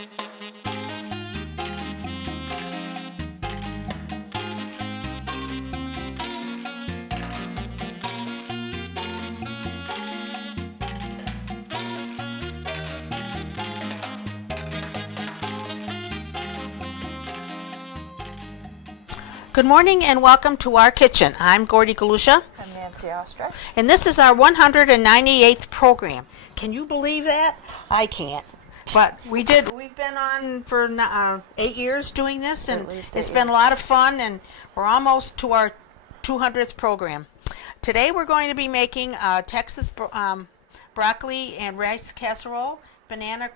Good morning and welcome to our kitchen. I'm Gordy Galusha. I'm Nancy Ostrich. And this is our 198th program. Can you believe that? I can't. But we've been on for 8 years doing this, and it's been a lot of fun, and we're almost to our 200th program. Today we're going to be making Texas broccoli and rice casserole, banana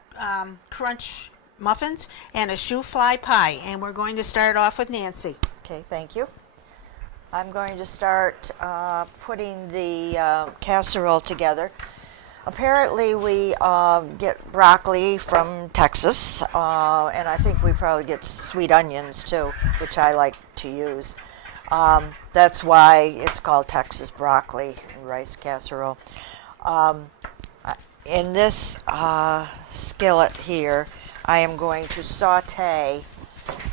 crunch muffins, and a shoe fly pie. And we're going to start off with Nancy. Okay, thank you. I'm going to start putting the casserole together. Apparently we get broccoli from Texas, and I think we probably get sweet onions too, which I like to use. That's why it's called Texas broccoli and rice casserole. In this skillet here, I am going to saute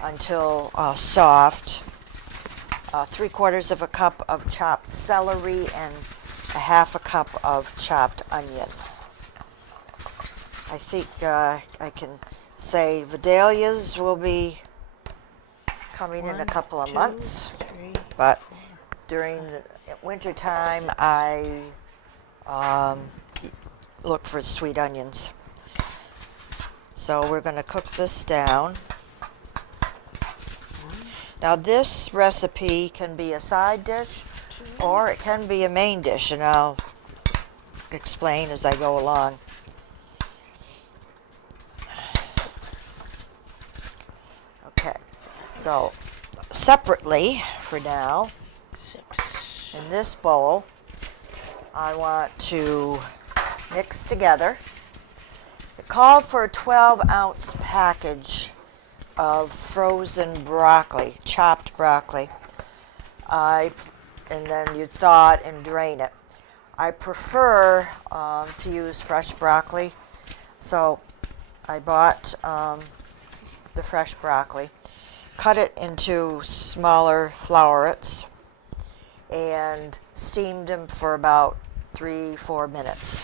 until soft, 3/4 of a cup of chopped celery and a 1/2 cup of chopped onion. I think I can say Vidalias will be coming in a couple of months, but during the winter time I look for sweet onions. So we're going to cook this down. Now this recipe can be a side dish or it can be a main dish, and I'll explain as I go along. Okay, so separately for now, in this bowl, I want to mix together. It called for a 12-ounce package of frozen broccoli, chopped broccoli. And then you thaw it and drain it. I prefer to use fresh broccoli, so I bought the fresh broccoli, cut it into smaller flowerets, and steamed them for about 3-4 minutes.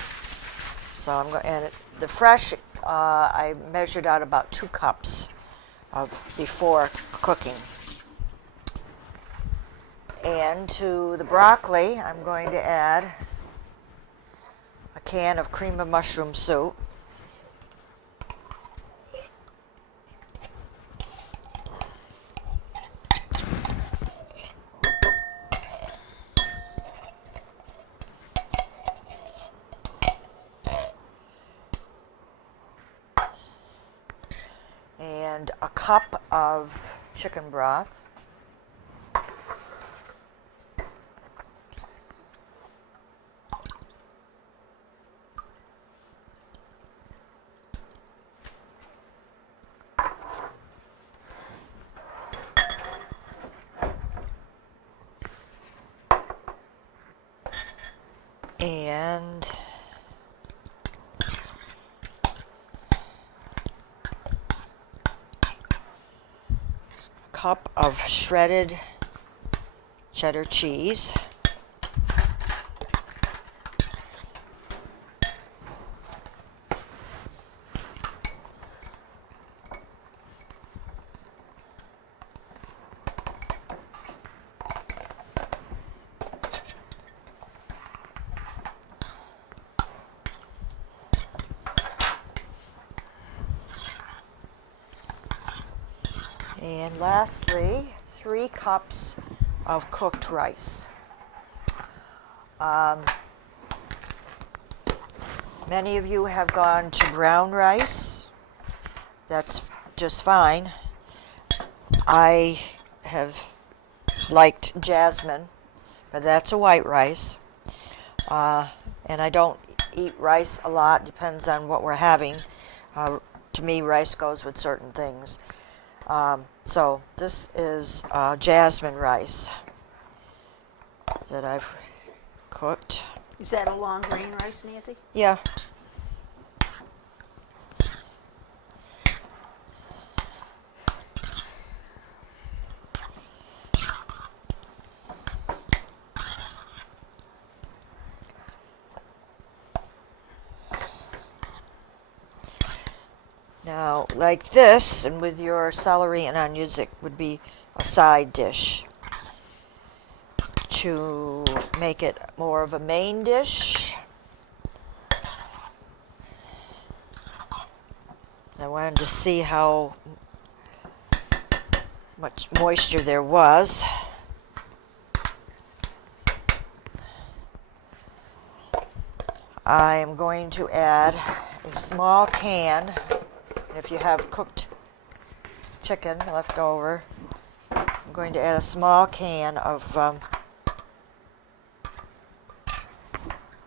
So I'm going, and the fresh I measured out about 2 cups before cooking. And to the broccoli, I'm going to add a can of cream of mushroom soup, and a cup of chicken broth, and a cup of shredded cheddar cheese, and lastly, 3 cups of cooked rice. Many of you have gone to brown rice. That's just fine. I have liked jasmine, but that's a white rice. And I don't eat rice a lot, depends on what we're having. To me, rice goes with certain things. So this is jasmine rice that I've cooked. Is that a long grain rice, Nancy? Yeah. Now, like this, and with your celery and onions, it would be a side dish. To make it more of a main dish, I wanted to see how much moisture there was. I am going to add a small can. If you have cooked chicken left over, I'm going to add a small can of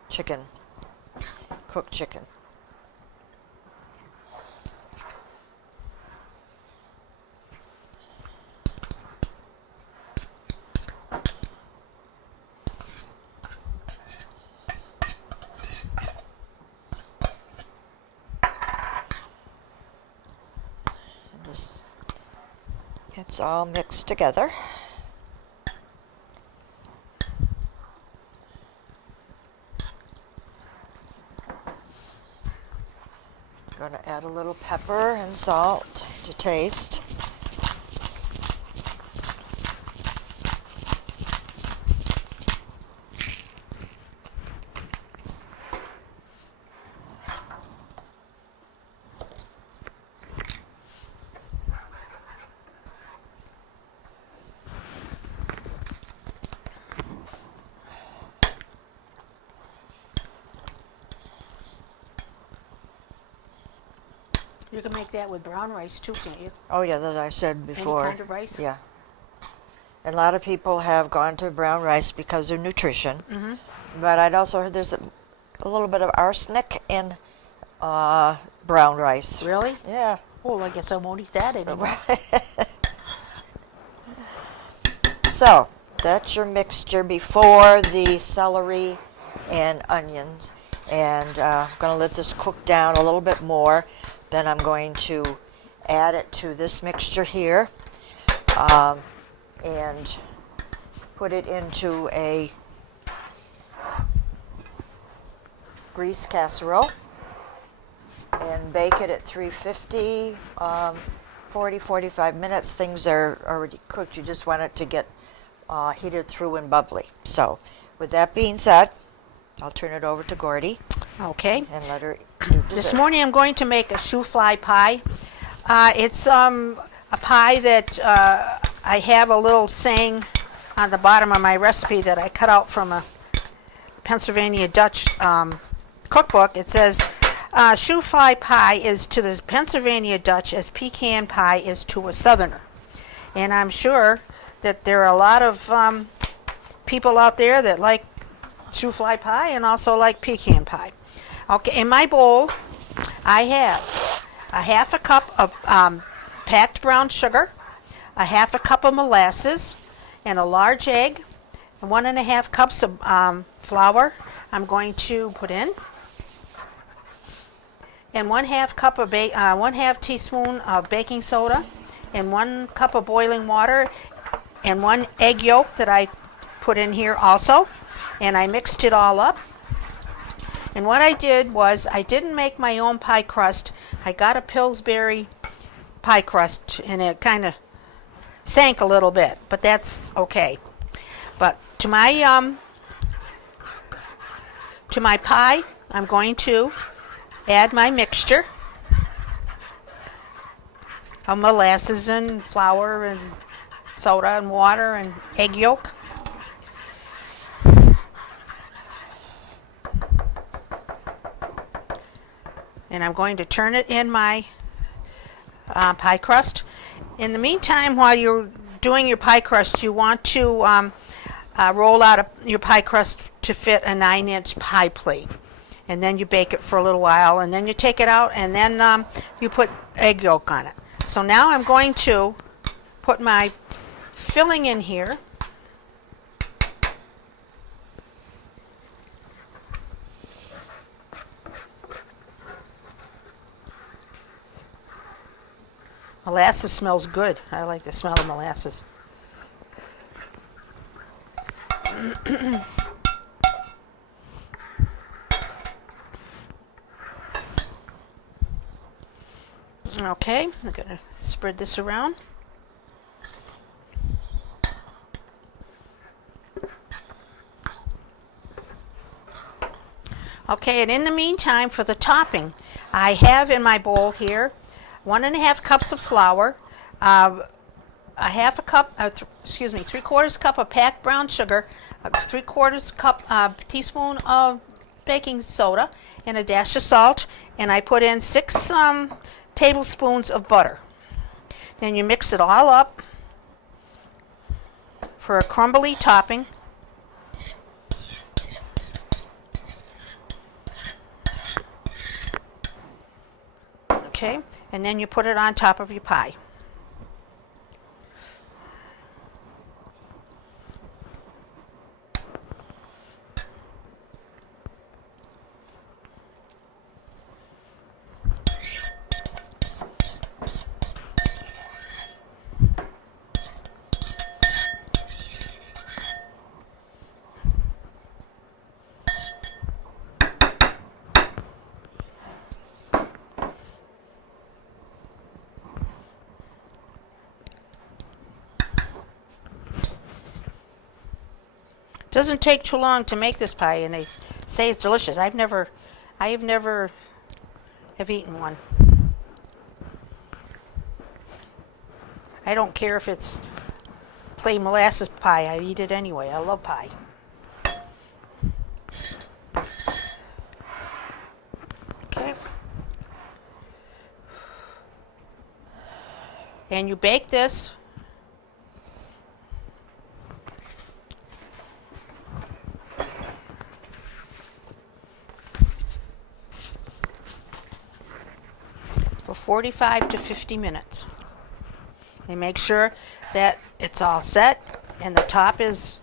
chicken, cooked chicken. It's all mixed together. Going to add a little pepper and salt to taste. You can make that with brown rice too, can't you? Oh yeah, as I said before. Any kind of rice? Yeah. And a lot of people have gone to brown rice because of nutrition. Mm-hmm. But I'd also heard there's a little bit of arsenic in brown rice. Really? Yeah. Well, I guess I won't eat that anymore. So, that's your mixture before the celery and onions. And I'm going to let this cook down a little bit more. Then I'm going to add it to this mixture here and put it into a grease casserole and bake it at 350, 40-45 minutes. Things are already cooked. You just want it to get heated through and bubbly. So with that being said, I'll turn it over to Gordy. Okay. And let her do dessert. This morning I'm going to make a shoe fly pie. It's a pie that I have a little saying on the bottom of my recipe that I cut out from a Pennsylvania Dutch cookbook. It says, shoe fly pie is to the Pennsylvania Dutch as pecan pie is to a Southerner. And I'm sure that there are a lot of people out there that like shoe fly pie and also like pecan pie. Okay, in my bowl, I have a half a cup of packed brown sugar, a half a cup of molasses, and a large egg, and 1.5 cups of flour I'm going to put in, and 1/2 cup of 1/2 teaspoon of baking soda, and 1 cup of boiling water, and 1 egg yolk that I put in here also, and I mixed it all up. And what I did was I didn't make my own pie crust. I got a Pillsbury pie crust, and it kind of sank a little bit, but that's okay. But to my pie, I'm going to add my mixture of molasses and flour and soda and water and egg yolk. And I'm going to turn it in my pie crust. In the meantime, while you're doing your pie crust, you want to roll out your pie crust to fit a 9-inch pie plate. And then you bake it for a little while, and then you take it out, and then you put egg yolk on it. So now I'm going to put my filling in here. Molasses smells good. I like the smell of molasses. Okay, I'm going to spread this around. Okay, and in the meantime, for the topping, I have in my bowl here 1.5 cups of flour, a half a cup, 3/4 cup of packed brown sugar, a 3/4 cup teaspoon of baking soda, and a dash of salt, and I put in 6 tablespoons of butter. Then you mix it all up for a crumbly topping. Okay, and then you put it on top of your pie. Doesn't take too long to make this pie, and they say it's delicious. I have never have eaten one. I don't care if it's plain molasses pie. I eat it anyway. I love pie. Okay. And you bake this for 45 to 50 minutes. And make sure that it's all set and the top is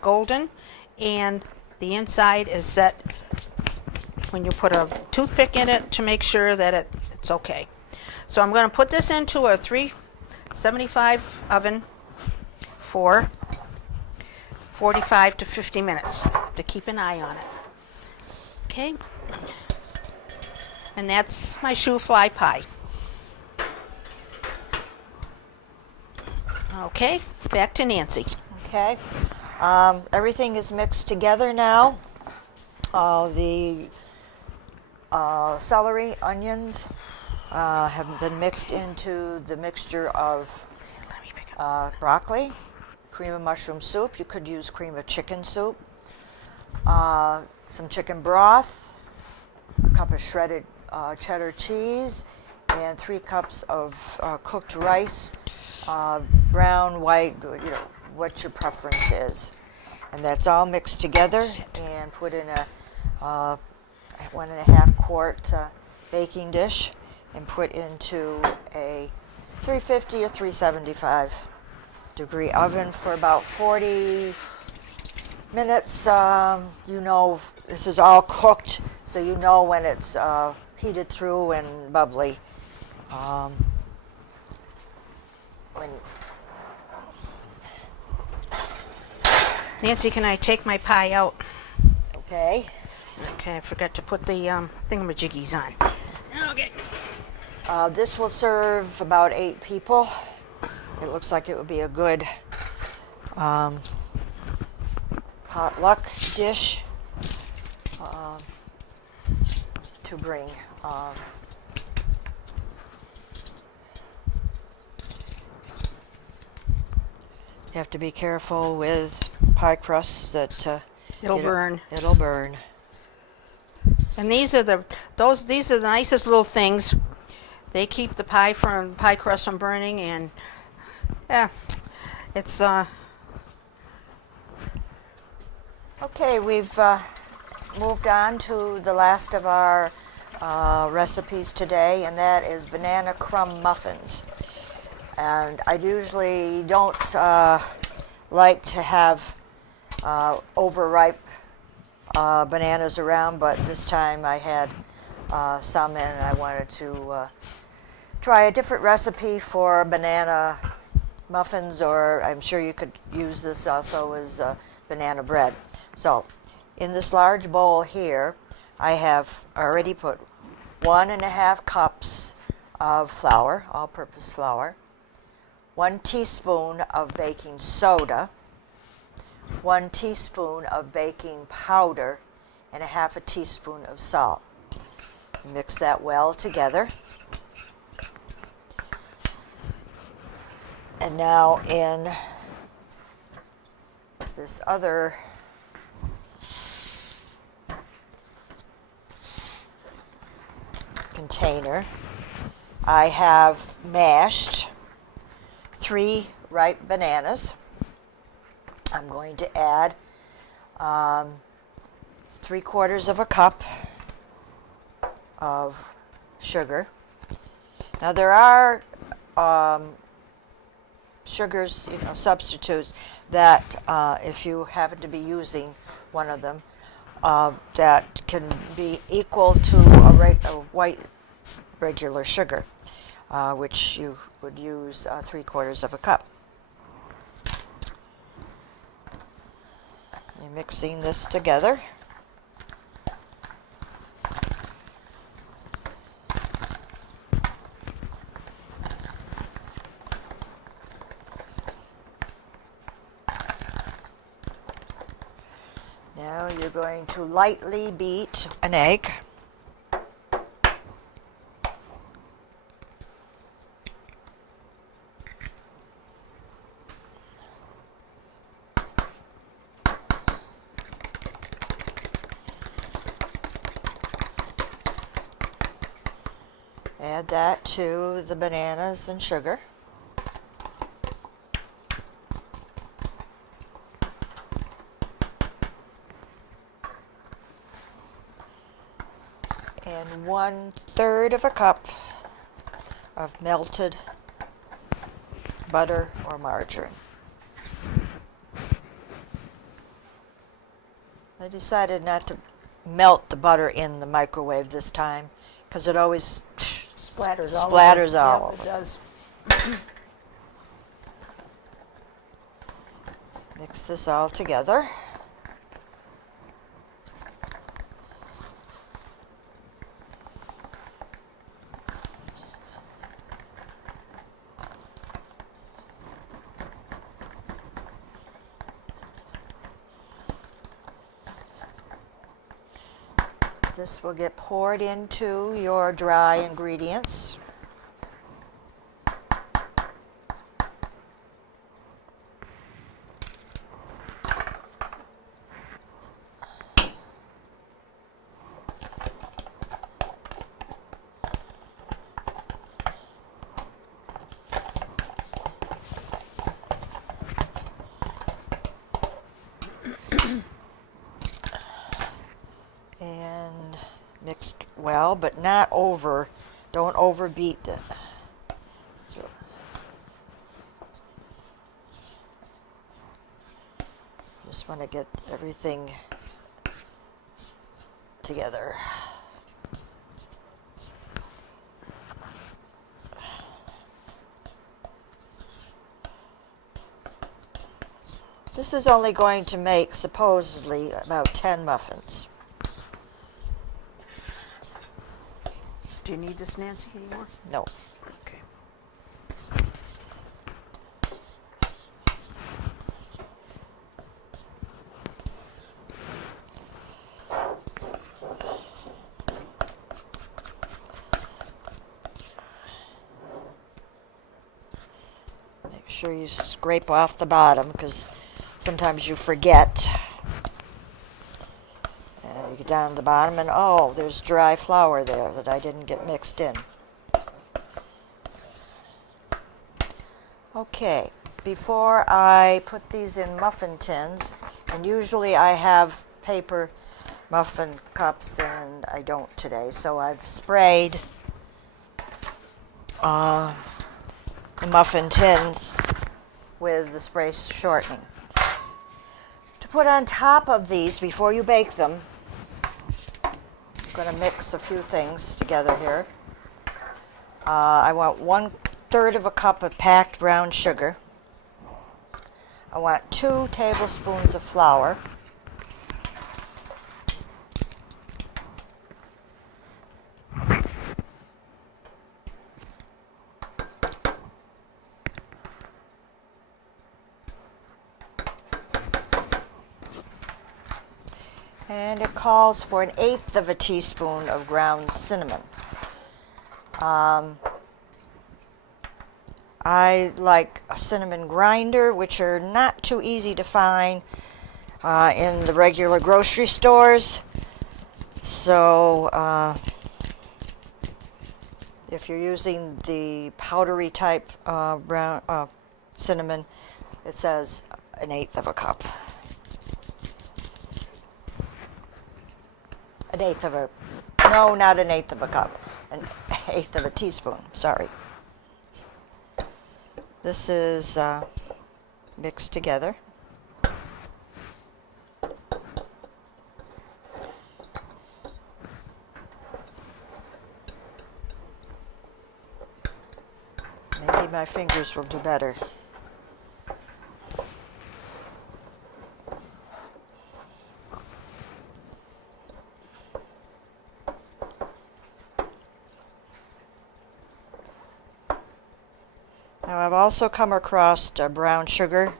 golden and the inside is set when you put a toothpick in it to make sure that it's okay. So I'm going to put this into a 375 oven for 45 to 50 minutes to keep an eye on it. Okay? And that's my shoe fly pie. Okay, back to Nancy. Okay. Everything is mixed together now. The celery, onions have been mixed into the mixture of broccoli, cream of mushroom soup. You could use cream of chicken soup, some chicken broth, a cup of shredded cheddar cheese, and 3 cups of cooked rice, brown, white, what your preference is. And that's all mixed together and put in a 1.5 quart baking dish and put into a 350 or 375 degree oven for about 40 minutes. This is all cooked, so you know when it's heated through and bubbly. Nancy, can I take my pie out? Okay. Okay, I forgot to put the thingamajiggies on. Okay. This will serve about 8 people. It looks like it would be a good potluck dish to bring. You have to be careful with pie crusts that It'll burn. It'll burn. And these are the nicest little things. They keep the pie crust from burning, and yeah, it's Okay, we've moved on to the last of our recipes today, and that is banana crumb muffins. And I usually don't like to have overripe bananas around, but this time I had some in, and I wanted to try a different recipe for banana muffins, or I'm sure you could use this also as banana bread. So in this large bowl here, I have already put 1.5 cups of flour, all-purpose flour, 1 teaspoon of baking soda, 1 teaspoon of baking powder, and 1/2 teaspoon of salt. Mix that well together. And now in this other container, I have mashed 3 ripe bananas. I'm going to add 3/4 of a cup of sugar. Now there are sugars, substitutes that if you happen to be using one of them, that can be equal to a white regular sugar, which you would use 3/4 of a cup. You're mixing this together. Now you're going to lightly beat an egg. Add that to the bananas and sugar. And 1/3 of a cup of melted butter or margarine. I decided not to melt the butter in the microwave this time because it always Splatters all over. Yep, it does. Mix this all together. This will get poured into your dry ingredients. And mixed well, but not over. Don't overbeat it. So, just want to get everything together. This is only going to make supposedly about 10 muffins. Do you need this, Nancy, anymore? No. Okay. Make sure you scrape off the bottom because sometimes you forget. And you get down to the bottom and oh, there's dry flour there that I didn't get mixed in. Okay, before I put these in muffin tins, and usually I have paper muffin cups and I don't today, so I've sprayed the muffin tins with the spray shortening. To put on top of these before you bake them, I'm going to mix a few things together here. I want 1/3 of a cup of packed brown sugar. I want 2 tablespoons of flour. And it calls for 1/8 of a teaspoon of ground cinnamon. I like a cinnamon grinder, which are not too easy to find in the regular grocery stores. So if you're using the powdery type brown cinnamon, it says 1/8 of a cup. 1/8 of a, no, not 1/8 of a cup, 1/8 of a teaspoon, sorry. This is mixed together. Maybe my fingers will do better. Now I've also come across brown sugar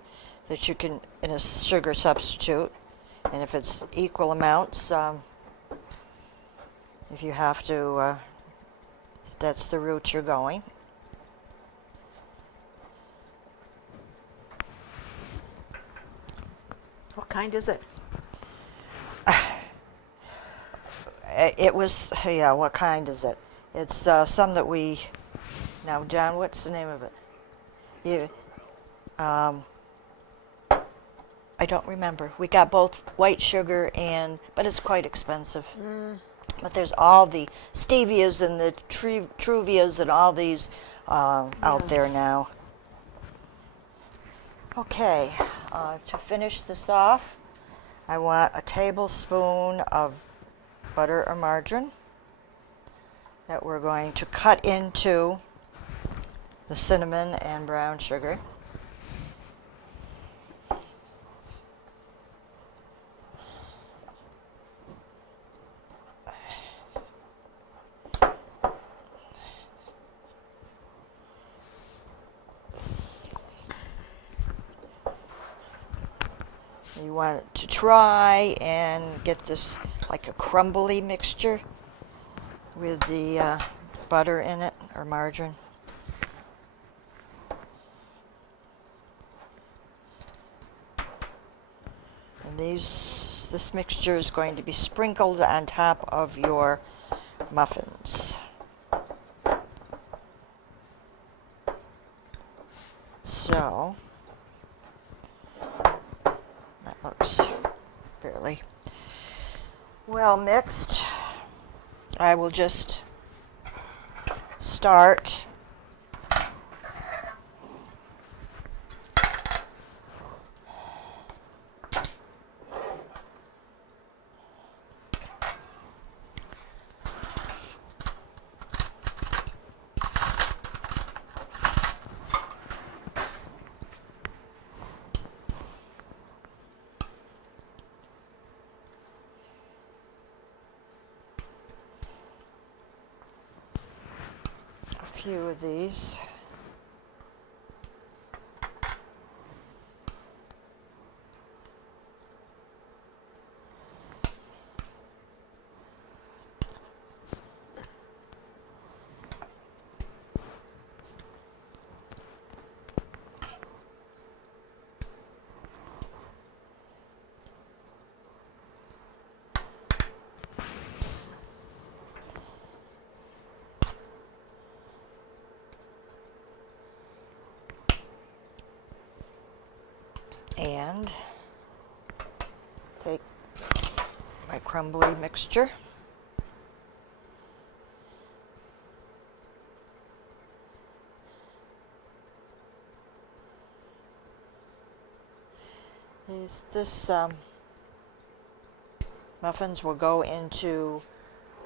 that you can, in a sugar substitute, and if it's equal amounts, if you have to, if that's the route you're going. What kind is it? It was, yeah, what kind is it? It's some that we, now John, what's the name of it? I don't remember. We got both white sugar but it's quite expensive. But there's all the stevias and the truvias and all these out there now. Okay, to finish this off, I want a tablespoon of butter or margarine that we're going to cut into the cinnamon and brown sugar. You want to try and get this like a crumbly mixture with the butter in it or margarine. And this mixture is going to be sprinkled on top of your muffins. So that looks fairly well mixed. I will just start few of these. And take my crumbly mixture. This muffins will go into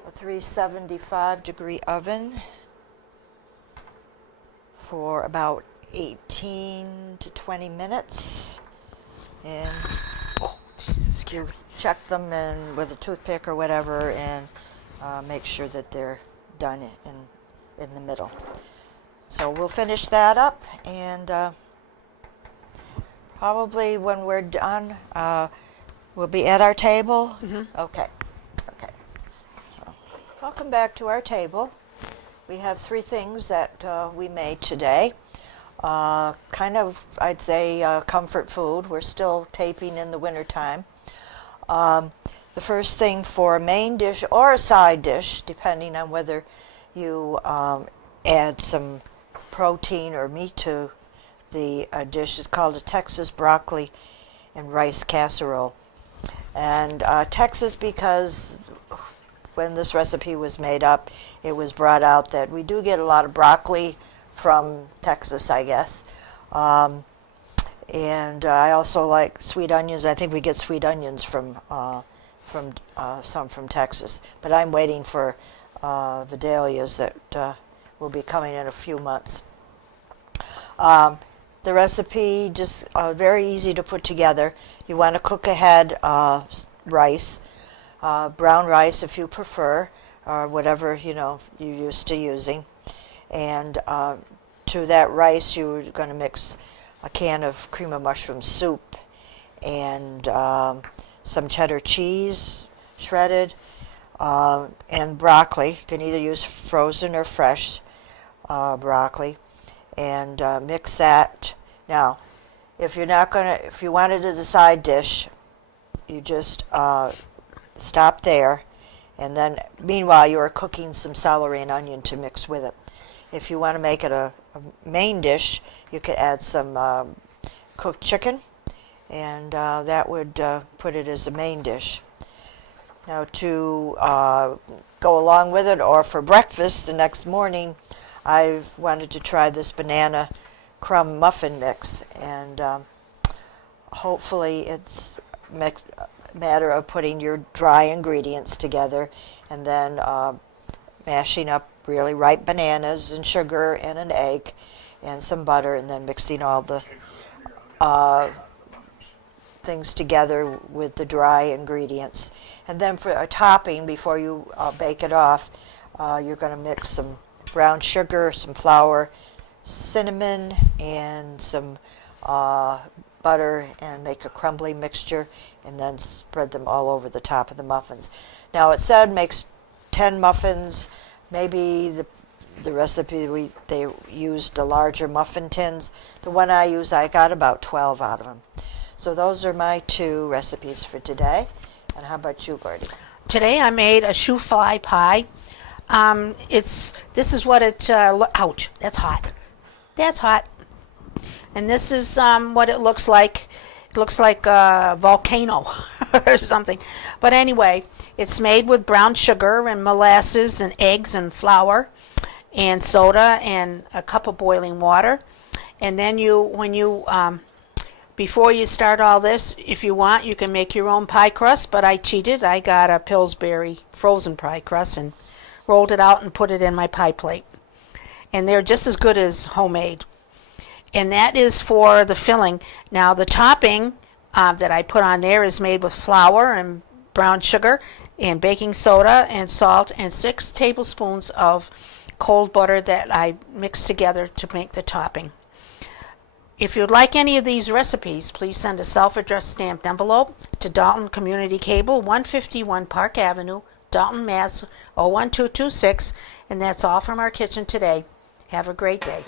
a 375-degree oven for about 18 to 20 minutes. And you check them and with a toothpick or whatever, and make sure that they're done in the middle. So we'll finish that up, and probably when we're done, We'll be at our table? Okay. Okay. So, welcome back to our table. We have 3 things that we made today. Kind of, I'd say, comfort food. We're still taping in the wintertime. The first thing for a main dish or a side dish, depending on whether you add some protein or meat to the dish, is called a Texas broccoli and rice casserole. And Texas, because when this recipe was made up, it was brought out that we do get a lot of broccoli from Texas, I guess. And I also like sweet onions. I think we get sweet onions from some from Texas. But I'm waiting for the dahlias that will be coming in a few months. The recipe, just very easy to put together. You want to cook ahead rice, brown rice if you prefer, or whatever you're used to using. And to that rice, you're going to mix a can of cream of mushroom soup and some cheddar cheese shredded, and broccoli. You can either use frozen or fresh broccoli, and mix that. Now, if you want it as a side dish, you just stop there, and then meanwhile you are cooking some celery and onion to mix with it. If you want to make it a main dish, you could add some cooked chicken, and that would put it as a main dish. Now, to go along with it, or for breakfast the next morning, I wanted to try this banana crumb muffin mix, and hopefully it's a matter of putting your dry ingredients together and then mashing up really ripe bananas and sugar and an egg and some butter, and then mixing all the things together with the dry ingredients. And then for a topping, before you bake it off, you're going to mix some brown sugar, some flour, cinnamon, and some butter, and make a crumbly mixture, and then spread them all over the top of the muffins. Now, it said makes 10 muffins. Maybe the recipe they used the larger muffin tins. The one I use, I got about 12 out of them. So those are my 2 recipes for today. And how about you, Gordy? Today I made a shoe fly pie. This is what it. Ouch! That's hot. That's hot. And this is what it looks like. It looks like a volcano or something. But anyway, it's made with brown sugar and molasses and eggs and flour and soda and a cup of boiling water. And then before you start all this, if you want, you can make your own pie crust, but I cheated. I got a Pillsbury frozen pie crust and rolled it out and put it in my pie plate. And they're just as good as homemade. And that is for the filling. Now, the topping that I put on there is made with flour and brown sugar and baking soda and salt and 6 tablespoons of cold butter that I mixed together to make the topping. If you'd like any of these recipes, please send a self-addressed stamped envelope to Dalton Community Cable, 151 Park Avenue, Dalton, Mass. 01226, and that's all from our kitchen today. Have a great day.